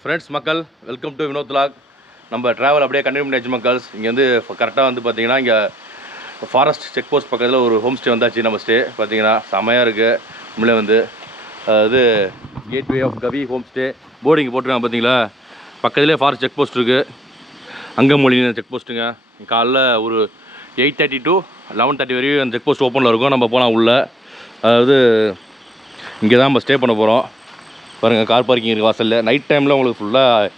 Friends மக்கள், welcome to Vinod vlog. நம்ம travel அப்படியே கண்டினியூ பண்ணியாச்சு மக்கள்ஸ். இங்கே வந்து கரெக்டாக வந்து பார்த்தீங்கன்னா இங்கே ஃபாரஸ்ட் செக் போஸ்ட் பக்கத்தில் ஒரு ஹோம் ஸ்டே வந்தாச்சு. நம்ம ஸ்டே பார்த்தீங்கன்னா செமையாக இருக்குது. உண்மையிலே வந்து அது gateway of Kavi home stay boarding போட்டிருக்காங்க பார்த்தீங்களா. பக்கத்துலேயே ஃபாரஸ்ட் செக் போஸ்ட் இருக்குது. அங்கமொழி செக் போஸ்ட்டுங்க. காலைல ஒரு 8:30 to 11:30 வரையும் அந்த செக் போஸ்ட் ஓப்பனில் இருக்கும். நம்ம போகலாம் உள்ள. அதாவது இங்கே தான் நம்ம ஸ்டே பண்ண போகிறோம். பாருங்கள், கார் பார்க்கிங் இருக்குது வாசலில். நைட் டைமில் உங்களுக்கு ஃபுல்லாக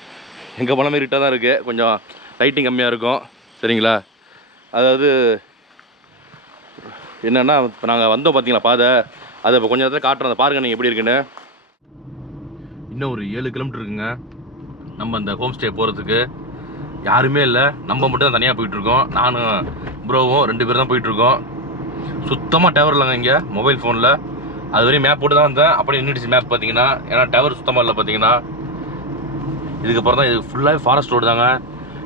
எங்கே போனாலும் இருட்டாக தான் இருக்குது. கொஞ்சம் லைட்டிங் கம்மியாக இருக்கும். சரிங்களா. அதாவது என்னென்னா, இப்போ நாங்கள் வந்தோம் பார்த்தீங்களா பாதை, அதை இப்போ கொஞ்சம் நேரத்தில் காட்டுறோம். அதை பாருங்கள் நீங்கள் எப்படி இருக்குன்னு. இன்னும் ஒரு 7 கிலோமீட்டர் இருக்குங்க நம்ம அந்த ஹோம் ஸ்டே போகிறதுக்கு. யாருமே இல்லை, நம்ம மட்டும் தான் தனியாக போயிட்டுருக்கோம். நானும் ப்ரோவும் 2 பேர் தான் போயிட்டுருக்கோம். சுத்தமாக டவர் இல்லைங்க இங்கே மொபைல் ஃபோனில். அது வரையும் மேப் போட்டு தான் வந்தேன். அப்படியே நின்றுச்சு மேப் பார்த்தீங்கன்னா. ஏன்னா டவர் சுத்தமாக இல்லை பார்த்தீங்கன்னா. இதுக்கப்புறம் தான் இது ஃபுல்லாகவே ஃபாரஸ்ட் ரோடு தாங்க.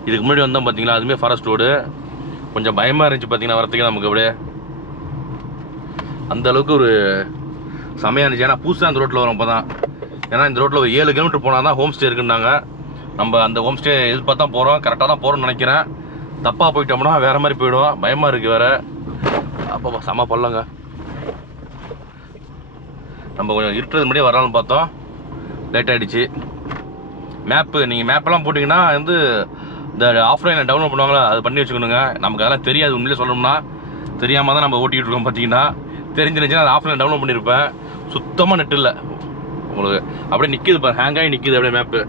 இதுக்கு முன்னாடி வந்தோம் பார்த்தீங்களா, அதுவுமே ஃபாரஸ்ட் ரோடு. கொஞ்சம் பயமாக இருந்துச்சு பார்த்தீங்கன்னா வரத்துக்கு நமக்கு. அப்படியே அந்தளவுக்கு ஒரு செமையாக இருந்துச்சு. ஏன்னா புதுசாக அந்த ரோட்டில் வரும் அப்போ தான். ஏன்னா இந்த ரோட்டில் ஒரு 7 கிலோமீட்டர் போனால் தான் ஹோம் ஸ்டே இருக்குன்னாங்க. நம்ம அந்த ஹோம் ஸ்டே எதிர்பார்த்து தான் போகிறோம். கரெக்டாக தான் போகிறோம்னு நினைக்கிறேன். தப்பாக போயிட்டோம்னா வேறு மாதிரி போயிடும். பயமாக இருக்குது வேறு. அப்போ செம்ம பள்ளங்க. நம்ம கொஞ்சம் இருட்டுறது முன்னாடியே வரலாம்னு பார்த்தோம். லேட் ஆகிடுச்சு. மேப்பு நீங்கள் மேப்பெல்லாம் போட்டிங்கன்னா வந்து இந்த ஆஃப்லைனில் டவுன்லோட் பண்ணுவாங்களா, அது பண்ணி வச்சுக்கணுங்க. நமக்கு அதெல்லாம் தெரியாது. உண்மையிலே சொல்லணும்னா தெரியாமல் தான் நம்ம ஓட்டிகிட்டு இருக்கோம் பார்த்தீங்கன்னா. தெரிஞ்சிருந்துச்சுன்னா அது ஆஃப்லைனில் டவுன்லோட் பண்ணியிருப்பேன். சுத்தமாக நெட் இல்லை உங்களுக்கு. அப்படியே நிற்கிது பாரு, ஹேங் ஆகி நிற்கிது அப்படியே மேப்பு.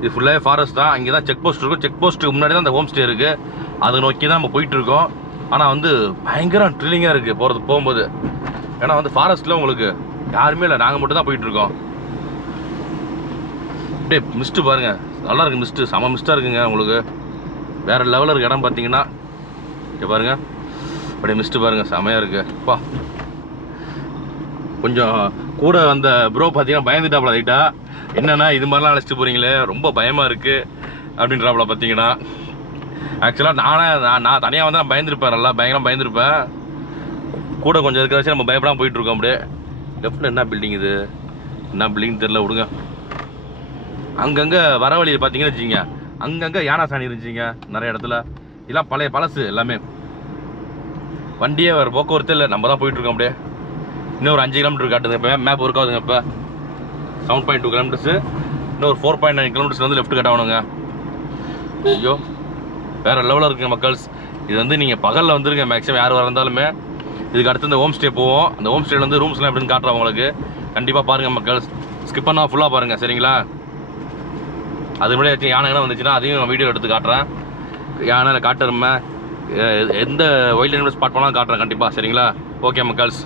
இது ஃபுல்லாகவே ஃபாரஸ்ட் தான். இங்கே தான் செக் போஸ்ட் இருக்கும். செக் போஸ்ட்டுக்கு முன்னாடி தான் அந்த ஹோம் ஸ்டே இருக்குது. அதை நோக்கி தான் நம்ம போயிட்டுருக்கோம். ஆனால் வந்து பயங்கரம் த்ரில்லிங்காக இருக்குது போகும்போது. ஏன்னா வந்து ஃபாரஸ்ட்டில் உங்களுக்கு யாருமே இல்லை, நாங்கள் மட்டும் தான் போயிட்டுருக்கோம். அப்படியே மிஸ்ட்டு பாருங்கள், நல்லா இருக்குது மிஸ்ட்டு. செம மிஸ்ட்டாக இருக்குங்க உங்களுக்கு. வேறு லெவலில் இருக்க இடம் பார்த்தீங்கன்னா. இங்கே பாருங்கள், அப்படியே மிஸ்ட்டு பாருங்கள், செமையாக இருக்குது. அப்பா கொஞ்சம் கூட வந்த ப்ரோ பார்த்தீங்கன்னா பயந்துட்டாப்புல லைட்டாக. என்னென்னா இது மாதிரிலாம் அழைச்சிட்டு போகிறீங்களே, ரொம்ப பயமாக இருக்குது அப்படின்றாப்புல பார்த்தீங்கன்னா. ஆக்சுவலாக நான் தனியாக வந்து நான் பயந்துருப்பேன், நல்லா பயங்கரம் பயந்துருப்பேன். கூட கொஞ்சம் இருக்கிற வச்சு நம்ம பயப்படாமல் போயிட்டுருக்கோம். அப்படியே லெஃப்டில் என்ன பில்டிங், இது என்ன பில்டிங் தெரில, விடுங்க. அங்கங்கே வர வழியில் பார்த்தீங்கன்னு வச்சுங்க, அங்கங்கே யானை சாணி இருந்துச்சுங்க நிறைய இடத்துல. இதெல்லாம் பழசு எல்லாமே. வண்டியே வேறு போக்குவரத்து இல்லை, நம்ம தான் போயிட்டுருக்கோம். அப்படியே இன்னும் ஒரு 5 கிலோமீட்டர் காட்டுதுங்க. இப்போ மேப் ஒர்க் ஆகுதுங்க. இப்போ 7.2 கிலோமீட்டர்ஸு. இன்னும் ஒரு 4.9 கிலோமீட்டர்ஸ் வந்து லெஃப்ட் கட் ஆகணுங்க. ஐயோ வேறு லெவலில் இருக்குங்க மக்கள்ஸ். இது வந்து நீங்கள் பகலில் வந்துருங்க மேக்ஸிமம் யார் வரந்தாலுமே. இதுக்கு அடுத்து இந்த ஹோம் ஸ்டே போவோம். அந்த ஹோம் ஸ்டேல வந்து ரூம்ஸ்லாம் எப்படின்னு காட்டுறோம் உங்களுக்கு. கண்டிப்பாக பாருங்கள் மக்கள்ஸ், ஸ்கிப் பண்ணால் ஃபுல்லாக பாருங்கள் சரிங்களா. அது முன்னாடி வச்சு யானை வந்துச்சுன்னா அதையும் நான் வீடியோ எடுத்து காட்டுறேன். யானை காட்டுறமே எந்த வைல்ட் அனிமல் ஸ்பாட் பண்ணாலும் காட்டுறேன் கண்டிப்பாக சரிங்களா. ஓகே மக்கள்ஸ்.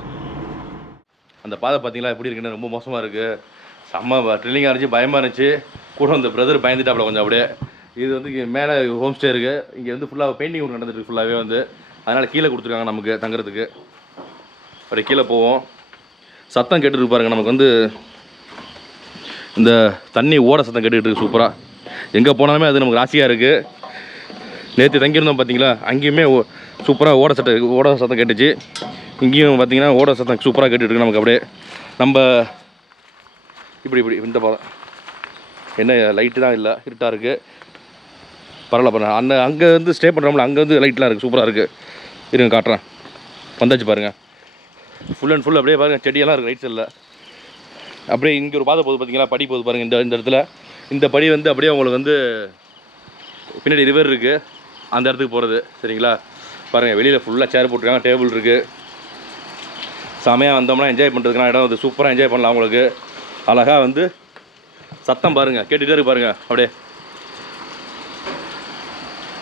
அந்த பாதை பார்த்தீங்களா எப்படி இருக்குன்னு, ரொம்ப மோசமாக இருக்குது. செம்ம ட்ரில்லிங்காக இருந்துச்சு, பயமாக இருந்துச்சு. கூட அந்த பிரதர் பயந்துட்டாப்புல கொஞ்சம். அப்படியே இது வந்து இங்கே மேலே ஹோம் ஸ்டே இருக்குது. இங்கே வந்து ஃபுல்லாக பெயிண்டிங் ஒர்க் நடந்துட்டு ஃபுல்லாகவே வந்து. அதனால் கீழே கொடுத்துருக்காங்க நமக்கு தங்குறதுக்கு. அப்படியே கீழே போவோம். சத்தம் கேட்டுட்டு பாருங்க. நமக்கு வந்து இந்த தண்ணி ஓட சத்தம் கேட்டுக்கிட்டு இருக்கு சூப்பராக. எங்கே போனாலுமே அது நமக்கு ராசியாக இருக்குது. நேற்று தங்கியிருந்தோம் பார்த்தீங்களா, அங்கேயுமே சூப்பராக ஓட சத்தம் கேட்டுச்சு. இங்கேயும் பார்த்தீங்கன்னா ஓட சத்தம் சூப்பராக கேட்டுருக்கு நமக்கு. அப்படியே நம்ம இப்படி இந்த பாதம் என்ன லைட்டு தான் இல்லை, இருட்டாக இருக்குது. பரவாயில்ல. அங்கே வந்து ஸ்டே பண்ணுறோம்ல, அங்கே வந்து லைட்லாம் இருக்குது, சூப்பராக இருக்குது. இருங்க காட்டுறேன். வந்தாச்சு பாருங்கள். ஃபுல் அண்ட் ஃபுல் அப்படியே பாருங்கள், செடியெல்லாம் இருக்குது ரைட் சைடில். அப்படியே இங்கே ஒரு பாதை போகுது பார்த்தீங்களா, படி போகுது பாருங்கள். இந்த இடத்துல இந்த படி வந்து அப்படியே உங்களுக்கு வந்து பின்னாடி ரிவர் இருக்குது, அந்த இடத்துக்கு போகிறது சரிங்களா. பாருங்கள், வெளியில் ஃபுல்லாக சேர் போட்டிருக்காங்க, டேபிள் இருக்குது. செமையாக வந்தோம்னா என்ஜாய் பண்ணுறதுக்குலாம் இடம் வந்து சூப்பராக என்ஜாய் பண்ணலாம் உங்களுக்கு. அழகாக வந்து சத்தம் பாருங்கள் கேட்டுகிட்டே இருக்கு பாருங்கள். அப்படியே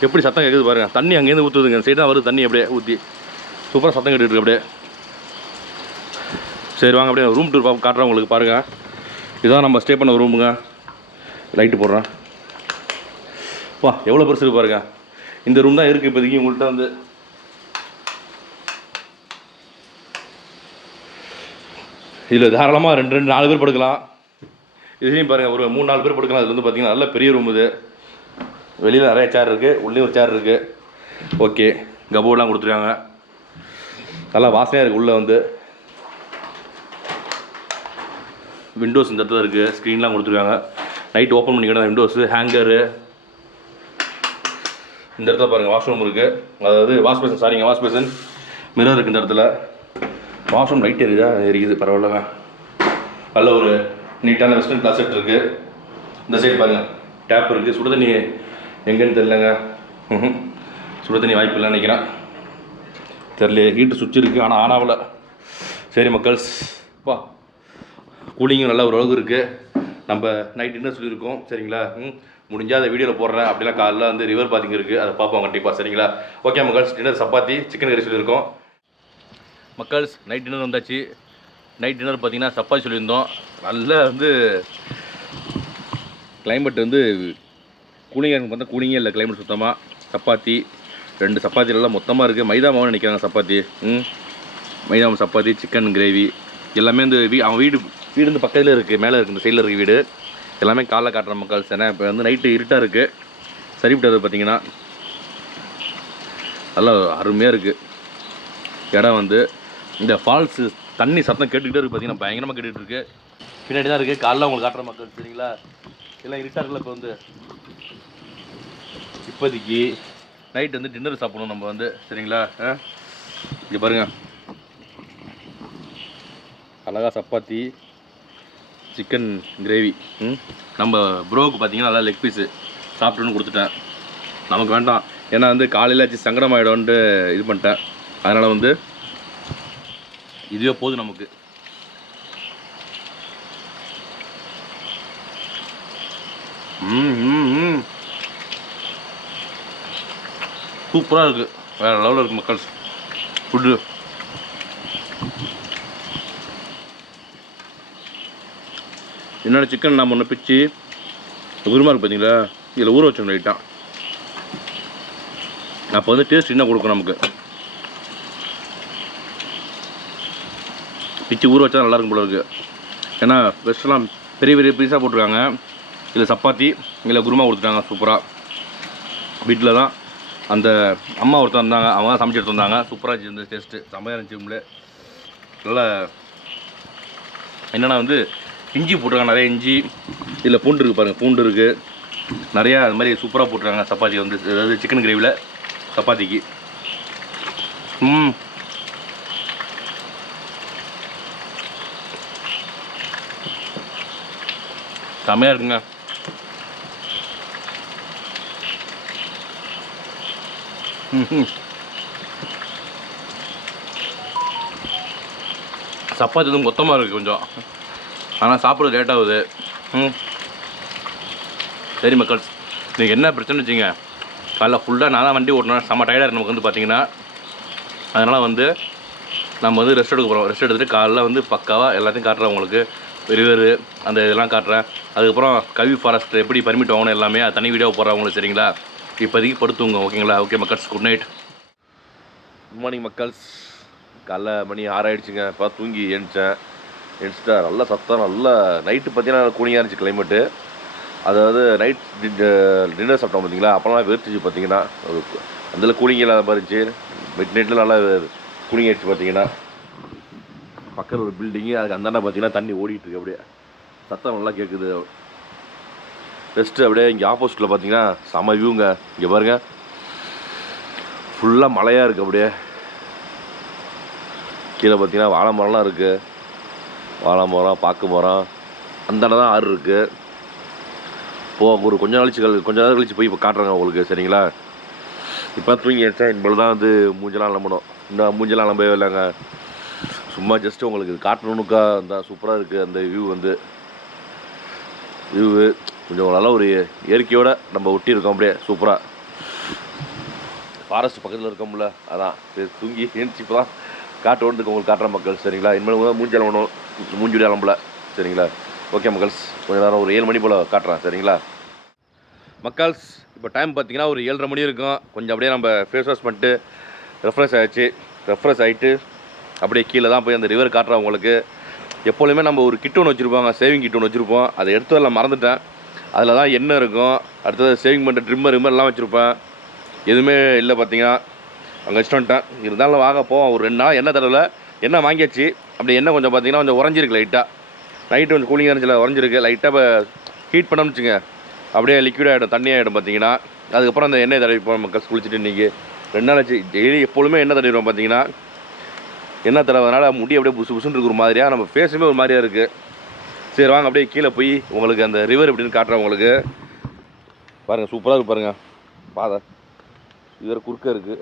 எப்படி சத்தம் கேட்குது பாருங்கள். தண்ணி அங்கேருந்து ஊற்றுதுங்க, சைடு தான் வருது தண்ணி. அப்படியே ஊற்றி சூப்பராக சத்தம் கேட்டுருக்கு. அப்படியே சரி வாங்க அப்படியே ரூம் டூர் காட்டுறேன் உங்களுக்கு பாருங்கள். இதுதான் நம்ம ஸ்டே பண்ண ரூமுங்க. லைட்டு போடுறேன். வா எவ்வளோ பெருசு இருக்கு பாருங்க. இந்த ரூம் தான் இருக்குது இப்போதைக்கு உங்கள்கிட்ட வந்து. இதில் தாராளமாக 2-4 பேர் படுக்கலாம். இதுலேயும் பாருங்கள் ஒரு 3-4 பேர் படுக்கலாம். இது வந்து பார்த்திங்கன்னா நல்ல பெரிய ரூம் இது. வெளியில் நிறைய சேர் இருக்குது, உள்ளேயும் ஒரு சேர் இருக்குது. ஓகே, கபோர்ட்லாம் கொடுத்துருக்காங்க. நல்லா வாசனையாக இருக்குது உள்ளே வந்து. விண்டோஸ் இந்த இடத்துல இருக்குது, ஸ்க்ரீன்லாம் கொடுத்துருக்காங்க. நைட் ஓப்பன் பண்ணிக்கிட்டேன் விண்டோஸு, ஹேங்கரு. இந்த இடத்துல பாருங்கள் வாஷ்ரூம் இருக்குது, அதாவது வாஷ் பேசன், சாரிங்க வாஷ் பேசன், மிரர் இருக்குது இந்த இடத்துல. வாஷ்ரூம் லைட் எரியுது, பரவாயில்லங்க. நல்ல ஒரு நீட்டான வெஸ்டர்ன் கிளாசெட் இருக்குது. இந்த சைடு பாருங்கள் டேப் இருக்குது. சுடு தண்ணி எங்கேன்னு தெரிலங்க, சுடு தண்ணி வாய்ப்பு இல்லைன்னு நினைக்கிறேன், தெரியல. ஹீட்டு சுவிட்ச் இருக்குது ஆனால் ஆனாவில். சரி மக்கள்ஸ், பா கூலிங்கும் நல்லா ஒரு அளவுக்கு இருக்குது. நம்ம நைட் டின்னர் சொல்லியிருக்கோம் சரிங்களா. முடிஞ்சால் அதை வீடியோவில் போடுறேன். அப்படிலாம் காலையில் வந்து ரிவர் பாத்திங்க இருக்குது, அதை பார்ப்போம் கண்டிப்பாக சரிங்களா. ஓகே மக்கள்ஸ், டின்னர் சப்பாத்தி சிக்கன் கறி சொல்லியிருக்கோம். மக்கள்ஸ் நைட் டின்னர் வந்தாச்சு. நைட் டின்னர் பார்த்தீங்கன்னா சப்பாத்தி சொல்லியிருந்தோம். நல்லா வந்து கிளைமேட் வந்து கூலிங்காக இருக்கும், பார்த்தா கூலிங்கே இல்லை கிளைமேட் சுத்தமாக. சப்பாத்தி 2 சப்பாத்திலாம் மொத்தமாக இருக்குது. மைதா மாவு நினைக்கிறாங்க சப்பாத்தி. மைதா மாவு சப்பாத்தி, சிக்கன் கிரேவி எல்லாமே வந்து அவன் வீடு வந்து பக்கத்தில் இருக்குது, மேலே இருக்குது, இந்த சைடில் இருக்குது வீடு. எல்லாமே காலைல காட்டுற மக்கள். ஏன்னா இப்போ வந்து நைட்டு இருட்டாக இருக்குது, சரிவிட்டது பார்த்தீங்கன்னா நல்லா அருமையாக இருக்குது இடம். வந்து இந்த ஃபால்ஸு தண்ணி சத்தம் கேட்டுக்கிட்டே இருக்குது பார்த்தீங்கன்னா, பயங்கரமாக கேட்டுக்கிட்டு இருக்குது. பின்னாடி தான் இருக்குது, காலைல உங்களுக்கு காட்டுற மக்கள் சரிங்களா. எல்லாம் இருட்டாக இருக்குல்ல. இப்போ வந்து இப்போதைக்கு நைட் வந்து டின்னர் சாப்பிடணும் நம்ம வந்து சரிங்களா. இங்கே பாருங்கள், அழகா சப்பாத்தி சிக்கன் கிரேவி. நம்ம ப்ரோவுக்கு பார்த்தீங்கன்னா நல்லா லெக் பீஸு சாப்பிட்டுன்னு கொடுத்துட்டேன். நமக்கு வேண்டாம், ஏன்னா வந்து காலையில் ஆச்சு சங்கடமாயிடும்ன்ட்டு இது பண்ணிட்டேன். அதனால் வந்து இதுவே போதும் நமக்கு. சூப்பராக இருக்குது, வேறு லெவலில் இருக்குது மக்கள் ஃபுட்டு. என்னோட சிக்கன் நம்ம ஒன்று பிச்சு குருமா இருக்குது பார்த்தீங்களா, இதில் ஊற வச்சோம் லைட்டாக. அப்போ வந்து டேஸ்ட் என்ன கொடுக்கும் நமக்கு. பிச்சு ஊற வச்சா நல்லாயிருக்கும் போல இருக்குது. ஏன்னா வெஸ்ட்லாம் பெரிய பெரிய பீஸாக போட்டிருக்காங்க. இதில் சப்பாத்தி, இதில் குருமா கொடுத்துட்டாங்க சூப்பராக. வீட்டில் தான் அந்த அம்மா ஒருத்தர் இருந்தாங்க, அவங்க தான் சமைச்சு எடுத்து வந்தாங்க. சூப்பராக இருந்துச்சு இந்த டேஸ்ட்டு, செம்மையாக இருந்துச்சு. உங்களே நல்லா என்னென்னா வந்து இஞ்சி போட்டிருக்காங்க, நிறைய இஞ்சி. இதில் பூண்டு இருக்குது பாருங்கள், பூண்டு இருக்குது நிறையா. அது மாதிரி சூப்பராக போட்டிருக்காங்க சப்பாத்தி வந்து, அதாவது சிக்கன் கிரேவியில் சப்பாத்திக்கு. செம்மையாக இருக்குங்க. சப்பாத்தி வந்து மொத்தமாக இருக்குது கொஞ்சம், ஆனால் சாப்பிட்றது லேட் ஆகுது. சரி மக்கள், இன்றைக்கி என்ன பிரச்சனை வச்சுங்க, காலைல ஃபுல்லாக நான் தான் வண்டி ஓட்டணும், செம்ம டயர்டாக நமக்கு வந்து பார்த்திங்கன்னா. அதனால் வந்து நம்ம வந்து ரெஸ்ட் எடுக்க போகிறோம். ரெஸ்ட் எடுத்துகிட்டு காலைல வந்து பக்காவாக எல்லாத்தையும் காட்டுறேன் உங்களுக்கு. ரிவர் அந்த இதெல்லாம் காட்டுறேன். அதுக்கப்புறம் கவி ஃபாரஸ்ட் எப்படி பர்மிட் வாங்கணும் எல்லாமே அது தனி வீடியோ போடுறேன் உங்களுக்கு சரிங்களா. இப்போதைக்கு படுத்துங்க ஓகேங்களா. ஓகே மக்கள்ஸ், குட் நைட். குட் மார்னிங் மக்கள்ஸ். காலைல மணி 6 ஆகிடுச்சிங்க. இப்போ தூங்கி எழுந்துட்டா நல்லா சத்தம். நல்லா நைட்டு பார்த்தீங்கன்னா கூலிங்காக இருந்துச்சு கிளைமேட்டு. அதாவது நைட் டின்னர் சாப்பிட்டோம் பார்த்தீங்களா, அப்போலாம் வேர்த்துச்சு பார்த்தீங்கன்னா. அதில் கூலிங் இல்லாத மாதிரி இருந்துச்சு. மிட் நைட்டில் நல்லா கூலிங் ஆகிடுச்சு பார்த்தீங்கன்னா. பக்கத்தில் ஒரு பில்டிங்கு, அதுக்கு அந்தாண்ட பார்த்தீங்கன்னா தண்ணி ஓடிட்டுருக்கு, அப்படியே சத்தம் நல்லா கேட்குது. பெஸ்ட்டு அப்படியே இங்கே ஆப்போசிட்டில் பார்த்தீங்கன்னா செம வியூங்க. இங்கே பாருங்கள், ஃபுல்லாக மலையாக இருக்குது. அப்படியே கீழே பார்த்தீங்கன்னா வாழை மரம்லாம் இருக்குது. வாழை மரம், பாக்கு மரம், அந்தாண்ட தான் ஆறு இருக்குது. ஒரு கொஞ்ச நாள் கழிச்சு போய் இப்போ காட்டுறாங்க உங்களுக்கு சரிங்களா. இப்போ தூங்கி வச்சா இன்போல் தான் வந்து மூஞ்செல்லாம் நம்பணும். இன்னும் மூஞ்செல்லாம் நம்பவே இல்லைங்க, சும்மா ஜஸ்ட்டு உங்களுக்கு காட்டணுனுக்கா. அந்த சூப்பராக இருக்குது அந்த வியூ. வந்து வியூவு கொஞ்சம் நல்லா ஒரு இயற்கையோடு நம்ம ஒட்டி இருக்கோம். அப்படியே சூப்பராக ஃபாரஸ்ட் பக்கத்தில் இருக்கோம்ல, அதான் தூங்கி ஏஞ்சி இப்போ தான் காட்டு ஒன்றுக்கு உங்களுக்கு காட்டுற மக்கள் சரிங்களா. இனிமேல் மூஞ்சல் வேணும், மூஞ்சுடி அலம்பல சரிங்களா. ஓகே மக்கள்ஸ், கொஞ்சம் நேரம் ஒரு 7 மணி போல் காட்டுறேன் சரிங்களா. மக்கள்ஸ் இப்போ டைம் பார்த்தீங்கன்னா ஒரு 7:30 மணி இருக்கும். கொஞ்சம் அப்படியே நம்ம ஃபேஸ் வாஷ் பண்ணிட்டு ரெஃப்ரெஷ் ஆகிட்டு அப்படியே கீழே தான் போய் அந்த ரிவர் காட்டுறேன் உங்களுக்கு. எப்போதுமே நம்ம ஒரு கிட் ஒன்று வச்சுருப்போம், சேவிங் கிட் ஒன்று வச்சுருப்போம். அதை எடுத்து வரல மறந்துட்டேன். அதில் தான் எண்ணெய் இருக்கும், அடுத்தது சேவிங் பண்ணுற ட்ரிம்மர்லாம் வச்சுருப்பேன். எதுவுமே இல்லை பார்த்தீங்கன்னா, அங்கே வச்சுட்டு வந்துட்டேன். இருந்தாலும் வாங்க போவோம். ஒரு 2 நாள் எண்ணெய் தடவை எண்ணெய் வாங்கியாச்சு. அப்படி எண்ணெய் கொஞ்சம் பார்த்தீங்கன்னா கொஞ்சம் உறைஞ்சிருக்கு லைட்டாக. நைட்டு கொஞ்சம் கூலிங்காக இருந்துச்சு, உறைஞ்சிருக்கு லைட்டாக. இப்போ ஹீட் பண்ணோம்னு வச்சுங்க அப்படியே லிக்விட் ஆகிடும், தண்ணி ஆகிடும் பார்த்தீங்கன்னா. அதுக்கப்புறம் அந்த எண்ணெய் தடவிப்போம் மக்கள் குளிச்சுட்டு. இன்றைக்கி 2 நாள் ஆச்சு. டெய்லி எப்பொழுதுமே எண்ணெய் தடவிடுவோம் பார்த்தீங்கன்னா. எண்ணெய் தடவதுனால முடி அப்படியே புசு புசுன்னு இருக்கிற மாதிரியா, நம்ம ஃபேஸுமே ஒரு மாதிரியாக இருக்குது. சரி வாங்க அப்படியே கீழே போய் உங்களுக்கு அந்த ரிவர் எப்படின்னு காட்டுறேன் உங்களுக்கு. பாருங்கள், சூப்பராக இருக்குது பாருங்கள். பாதை இது குறுக்க இருக்குது.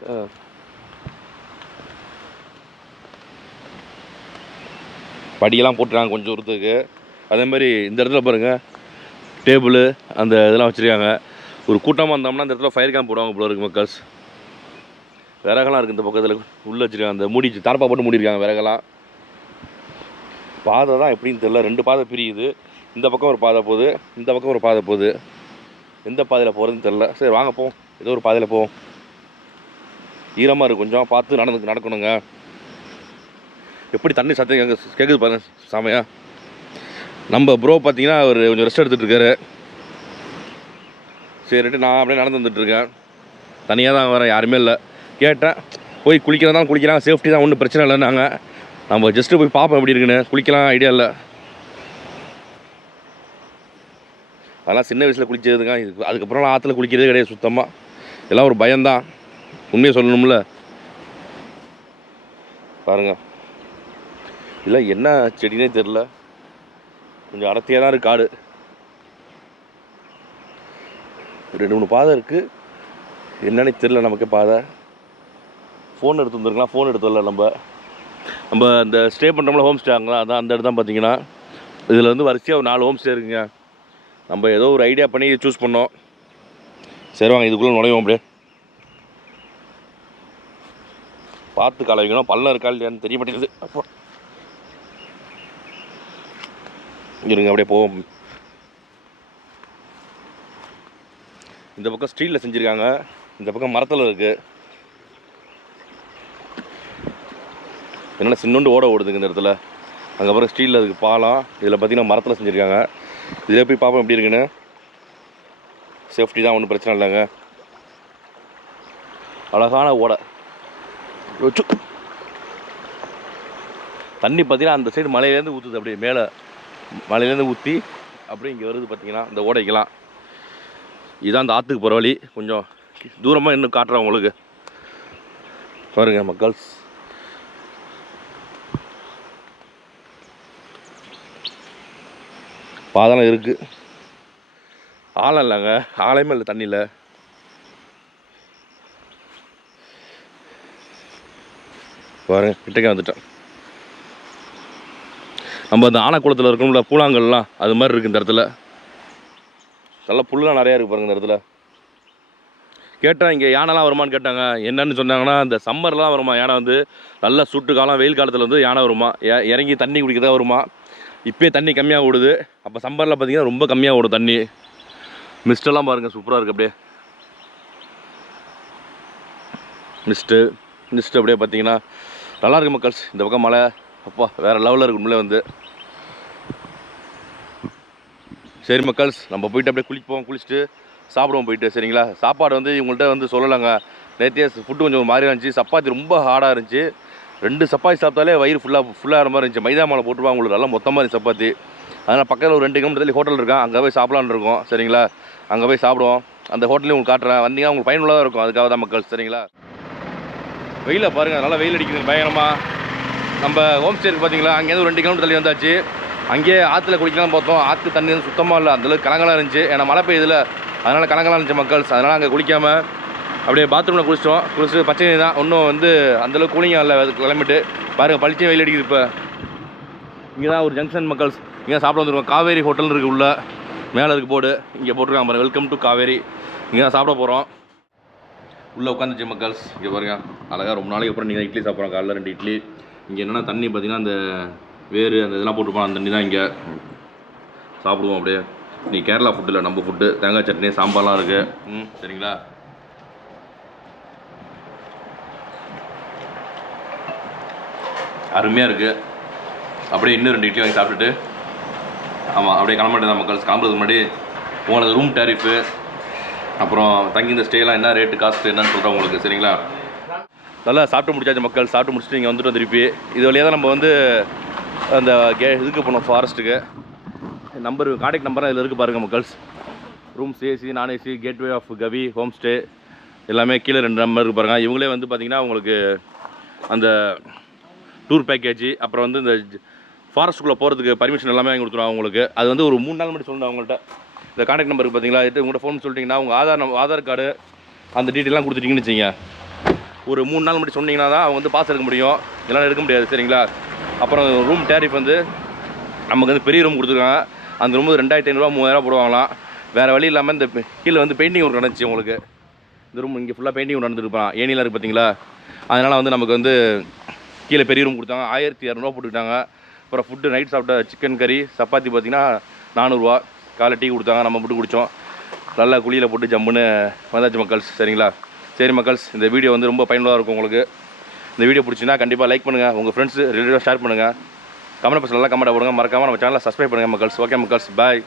படியெல்லாம் போட்டுருக்காங்க கொஞ்சம் தூரத்துக்கு. அதேமாதிரி இந்த இடத்துல பாருங்கள், டேபிள் அந்த இதெல்லாம் வச்சுருக்காங்க. ஒரு கூட்டமாக இருந்தோம்னா இந்த இடத்துல ஃபயர் கேம்ப் போடுவாங்க போல இருக்குது மக்கள்ஸ். விறகெல்லாம் இருக்குது இந்த பக்கத்தில் உள்ளே வச்சுருக்காங்க. அந்த மூடிச்சு தார்ப்பா போட்டு மூடிருக்காங்க விறகெல்லாம். பாதை தான் எப்படின்னு தெரியல, 2 பாதை பிரியுது. இந்த பக்கம் ஒரு பாதை போகுது, இந்த பக்கம் ஒரு பாதை போகுது. எந்த பாதையில் போகிறதுன்னு தெரில. சரி வாங்க போவோம், ஏதோ ஒரு பாதையில் போவோம். ஈரமாக இருக்குது, கொஞ்சம் பார்த்து நடக்கணுங்க. எப்படி தண்ணி சத்தம் கேட்குது பாருங்க சாமையா. நம்ம ப்ரோ பார்த்தீங்கன்னா அவர் கொஞ்சம் ரெஸ்ட் எடுத்துகிட்டு இருக்காரு. சரிட்டு நான் அப்படியே நடந்து வந்துட்டுருக்கேன். தனியாக தான் வரேன், யாருமே இல்லை. கேட்டேன், போய் குளிக்கிறதா குளிக்கலாம், சேஃப்டி தான், ஒன்றும் பிரச்சனை இல்லைன்னாங்க. நம்ம ஜஸ்ட்டு போய் பார்ப்போம் எப்படி இருக்குன்னு. குளிக்கலாம் ஐடியா இல்லை. அதெல்லாம் சின்ன வயசில் குளிச்சதுங்க. அதுக்கப்புறம் ஆற்றுல குளிக்கிறதே கிடையாது சுத்தமாக. எல்லாம் ஒரு பயம்தான், உண்மையை சொல்லணும்ல. பாருங்க, இல்லை என்ன செடினே தெரில, கொஞ்சம் அடர்த்தியாக தான் இருக்குது காடு. 2-3 பாதை இருக்குது, என்னன்னு தெரில நமக்கு பாதை. ஃபோன் எடுத்து வந்துருக்கலாம், ஃபோன் எடுத்து வரல. நம்ம அந்த ஸ்டே பண்ணுறோம்ல ஹோம் ஸ்டே, அங்கே அதான் அந்த இடத்தான் பார்த்தீங்கன்னா. இதில் வந்து வரிசையாக ஒரு 4 ஹோம் ஸ்டே இருக்குங்க. நம்ம ஏதோ ஒரு ஐடியா பண்ணி சூஸ் பண்ணோம். சரி வாங்க இதுக்குள்ளே நுழைவோம். அப்படியே பார்த்து கால வைக்கணும், பள்ளம் இருக்கா இல்லையான்னு தெரிய மாட்டேங்குது. அப்போ இருங்க அப்படியே போவோம். இந்த பக்கம் ஸ்டீலில் செஞ்சுருக்காங்க, இந்த பக்கம் மரத்தில் இருக்குது. என்னென்ன சின்னோண்டு ஓடுதுங்க இந்த இடத்துல. அதுக்கப்புறம் ஸ்டீலில் அதுக்கு பாலம். இதில் பார்த்திங்கன்னா மரத்தில் செஞ்சுருக்காங்க. இதில் போய் பார்ப்போம் எப்படி இருக்குன்னு. சேஃப்டி தான், ஒன்றும் பிரச்சனை இல்லைங்க. அழகான ஓடை. தண்ணி பார்த்திங்கன்னா அந்த சைடு மலையிலேருந்து ஊற்றுது, அப்படியே மேலே மலையிலேருந்து ஊற்றி அப்படியே இங்கே வருது பார்த்திங்கன்னா இந்த ஓடைக்கெல்லாம். இதுதான் அந்த ஆற்றுக்கு போகிற வழி. கொஞ்சம் தூரமாக இன்னும் காட்டுறேன் உங்களுக்கு. பாருங்க மக்கள்ஸ், பாதம் இருக்குது. ஆழம் இல்லைங்க, ஆழமே இல்லை தண்ணியில். பாருங்க கிட்டக்கே வந்துட்டேன். நம்ம அந்த ஆனைக்குளத்தில் இருக்கணும்ல பூலாங்கல்லாம், அது மாதிரி இருக்குது இந்த இடத்துல. நல்லா புல்லாம் நிறையா இருக்குது பாருங்கள் இந்த இடத்துல. கேட்டேன் இங்கே யானைலாம் வருமானு கேட்டாங்க. என்னன்னு சொன்னாங்கன்னா, இந்த சம்மர்லாம் வருமா யானை, வந்து நல்லா சுட்டு காலம் வெயில் காலத்தில் வந்து யானை வருமா, இறங்கி தண்ணி குடிக்கிறதா வருமா. இப்போயே தண்ணி கம்மியாக ஓடுது, அப்போ சம்மரில் பார்த்திங்கன்னா ரொம்ப கம்மியாக ஓடும் தண்ணி. மிஸ்டெல்லாம் பாருங்கள் சூப்பராக இருக்குது. அப்படியே மிஸ்ட்டு அப்படியே பார்த்தீங்கன்னா நல்லாயிருக்கு மக்கள்ஸ். இந்த பக்கம் மலை அப்பா வேறு லெவலில் இருக்கு உள்ளே வந்து. சரி மக்கள்ஸ், நம்ம போயிட்டு அப்படியே குளிப்போம், குளிச்சுட்டு சாப்பிடுவோம் போயிட்டு. சரிங்களா, சாப்பாடு வந்து இவங்கள்ட்ட வந்து சொல்லலைங்க. நேற்றே ஃபுட்டு கொஞ்சம் ஒரு மாதிரி இருந்துச்சு. சப்பாத்தி ரொம்ப ஹார்டாக இருந்துச்சு. 2 சப்பாத்தி சாப்பிட்டாலே வயிறு ஃபுல்லாகிற மாதிரி இருந்துச்சு. மைதா மாலை போட்டுருவாங்க உங்களுக்கு, நல்லா மொத்தமாக இருந்துச்சு சப்பாத்தி. அதனால் பக்கத்தில் ஒரு 2 கிலோமீட்டர் ஹோட்டல் இருக்கான், அங்கே போய் சாப்பிட்லான்னு இருக்கோம். சரிங்களா, அங்கே போய் சாப்பிடுவோம். அந்த ஹோட்டலையும் உங்களுக்கு காட்டுறேன், வந்தீங்கன்னா உங்களுக்கு பயனுள்ளதாக இருக்கும். அதுக்காக தான் மக்கள். சரிங்களா, வெயிலில் பாருங்கள், நல்லா வெயில் அடிக்குது பயங்கரமாக. நம்ம ஹோம் ஸ்டேக்கு பார்த்தீங்களா, அங்கேருந்து ஒரு 2 கிலோமீட்டர் தள்ளி வந்தாச்சு. அங்கேயே ஆற்றுல குளிக்கலாம் பார்த்தோம். ஆற்று தண்ணி வந்து சுத்தமாக இல்லை, அந்தளவுக்கு கலங்கலாக இருந்துச்சு. ஏன்னா மழை பெய்யுதில்ல, அதனால் கலங்கலாக இருந்துச்சு மக்கள்ஸ். அதனால் அங்கே குளிக்காமல் அப்படியே பாத்ரூமில் குளிச்சுட்டு பச்சை தண்ணி தான். ஒன்றும் வந்து அந்தளவுக்கு கூலிங்காக இல்லை கிளம்பிட்டு. பாருங்கள் பளிச்சு வெயில் அடிக்குது. இப்போ இங்கே தான் ஒரு ஜங்ஷன் மக்கள்ஸ், இங்கே சாப்பிட வந்துருக்கோம். காவேரி ஹோட்டல் இருக்குது உள்ள, மேலே இருக்குது போர்டு, இங்கே போட்டிருக்காங்க பாருங்கள், வெல்கம் டு காவேரி. இங்கே தான் சாப்பிட போகிறோம். உள்ளே உட்காந்துச்சு மக்கள்ஸ். இங்கே பாருங்க அழகாக ரொம்ப நாளைக்கு அப்புறம் நீங்கள் இட்லி சாப்பிட்றோம். காலைல 2 இட்லி. இங்கே என்னென்னா தண்ணி பார்த்தீங்கன்னா அந்த வேறு அந்த இதெல்லாம் போட்டுருப்போம், அந்த தண்ணி தான் இங்கே சாப்பிடுவோம். அப்படியே நீ கேரளா ஃபுட்டு இல்லை, நம்ம ஃபுட்டு. தேங்காய் சட்னி சாம்பார்லாம் இருக்குது. சரிங்களா, அருமையாக இருக்குது. அப்படியே இன்னும் 2 இட்லி வாங்கி சாப்பிட்டுட்டு ஆமாம் அப்படியே கிளம்பிட்டு தான் மக்கள். கிளம்புறதுக்கு முன்னாடி உங்களது ரூம் டேரிஃபு, அப்புறம் தங்கி இந்த ஸ்டேலாம் என்ன ரேட்டு காஸ்ட்டு என்னன்னு சொல்கிறேன் உங்களுக்கு. சரிங்களா, நல்லா சாப்பிட்டு முடிச்சாச்சு மக்கள். சாப்பிட்டு முடிச்சுட்டு இங்கே வந்துட்டு திருப்பி இது வழியாக தான் நம்ம வந்து அந்த இதுக்கு போனோம், ஃபாரஸ்ட்டுக்கு. நம்பர் கான்டாக்ட் நம்பர் இதில் இருக்குது பாருங்கள் மக்கள்ஸ். Rooms AC non AC gateway of Kavi home stay எல்லாமே கீழே 2 நம்பர் இருக்குது பாருங்கள். இவங்களே வந்து பார்த்திங்கன்னா உங்களுக்கு அந்த டூர் பேக்கேஜ் அப்புறம் வந்து இந்த ஃபாரஸ்ட்டுக்குள்ளே போகிறதுக்கு பர்மிஷன் எல்லாமே வாங்கி கொடுத்துருவாங்க உங்களுக்கு. அது வந்து ஒரு 3 நாள் மட்டும் சொல்லணும் அவங்கள்ட்ட. இந்த கான்டாக்ட் நம்பருக்கு பார்த்தீங்களா, இது உங்கள்கிட்ட ஃபோன் சொல்லிட்டிங்கன்னா உங்கள் ஆதார் கார்டு அந்த டீட்டெயிலாம் கொடுத்துட்டிங்கன்னு வச்சிங்க, ஒரு 3 நாள் மட்டும் சொன்னீங்கன்னா தான் அவங்க வந்து பாஸ் எடுக்க முடியும், எல்லாம் எடுக்க முடியாது சரிங்களா. அப்புறம் ரூம் டேரிஃப் வந்து நமக்கு வந்து பெரிய ரூம் கொடுத்துருக்காங்க. அந்த ரூம் 2500 3000 போடுவாங்களாம். வேறு வழி இல்லாமல் இந்த கீழே வந்து பெயிண்டிங் ஒர்க் நடந்துச்சு உங்களுக்கு. இந்த ரூம் இங்கே ஃபுல்லாக பெயிண்டிங் நடந்துருப்பான், ஏனிலாம் இருக்குது பார்த்தீங்களா. அதனால் வந்து நமக்கு வந்து கீழே பெரிய ரூம் கொடுத்தாங்க. 1200 போட்டுக்கிட்டாங்க. அப்புறம் ஃபுட்டு நைட் சாப்பிட்ட சிக்கன் கறி சப்பாத்தி பார்த்திங்கன்னா 400 காலை டீ கொடுத்தாங்க, நம்ம மட்டும் குடித்தோம். நல்லா குழியில் போட்டு ஜம்முன்னு வந்தாச்சு மக்கள்ஸ் சரிங்களா. சரி மக்கள்ஸ், இந்த வீடியோ வந்து ரொம்ப பயனுள்ளதாக இருக்கும் உங்களுக்கு. இந்த வீடியோ பிடிச்சின்னா கண்டிப்பாக லைக் பண்ணுங்கள், உங்கள் ஃப்ரெண்ட்ஸு ரிலேட்டிவாக ஷேர் பண்ணுங்கள், கமெண்ட் பாக்ஸில் நல்லா கமெண்ட் போடுங்க, மறக்காமல் நம்ம சேனலை சப்ஸ்கிரைப் பண்ணுங்கள் மக்கள்ஸ். ஓகே மக்கள்ஸ், பாய்.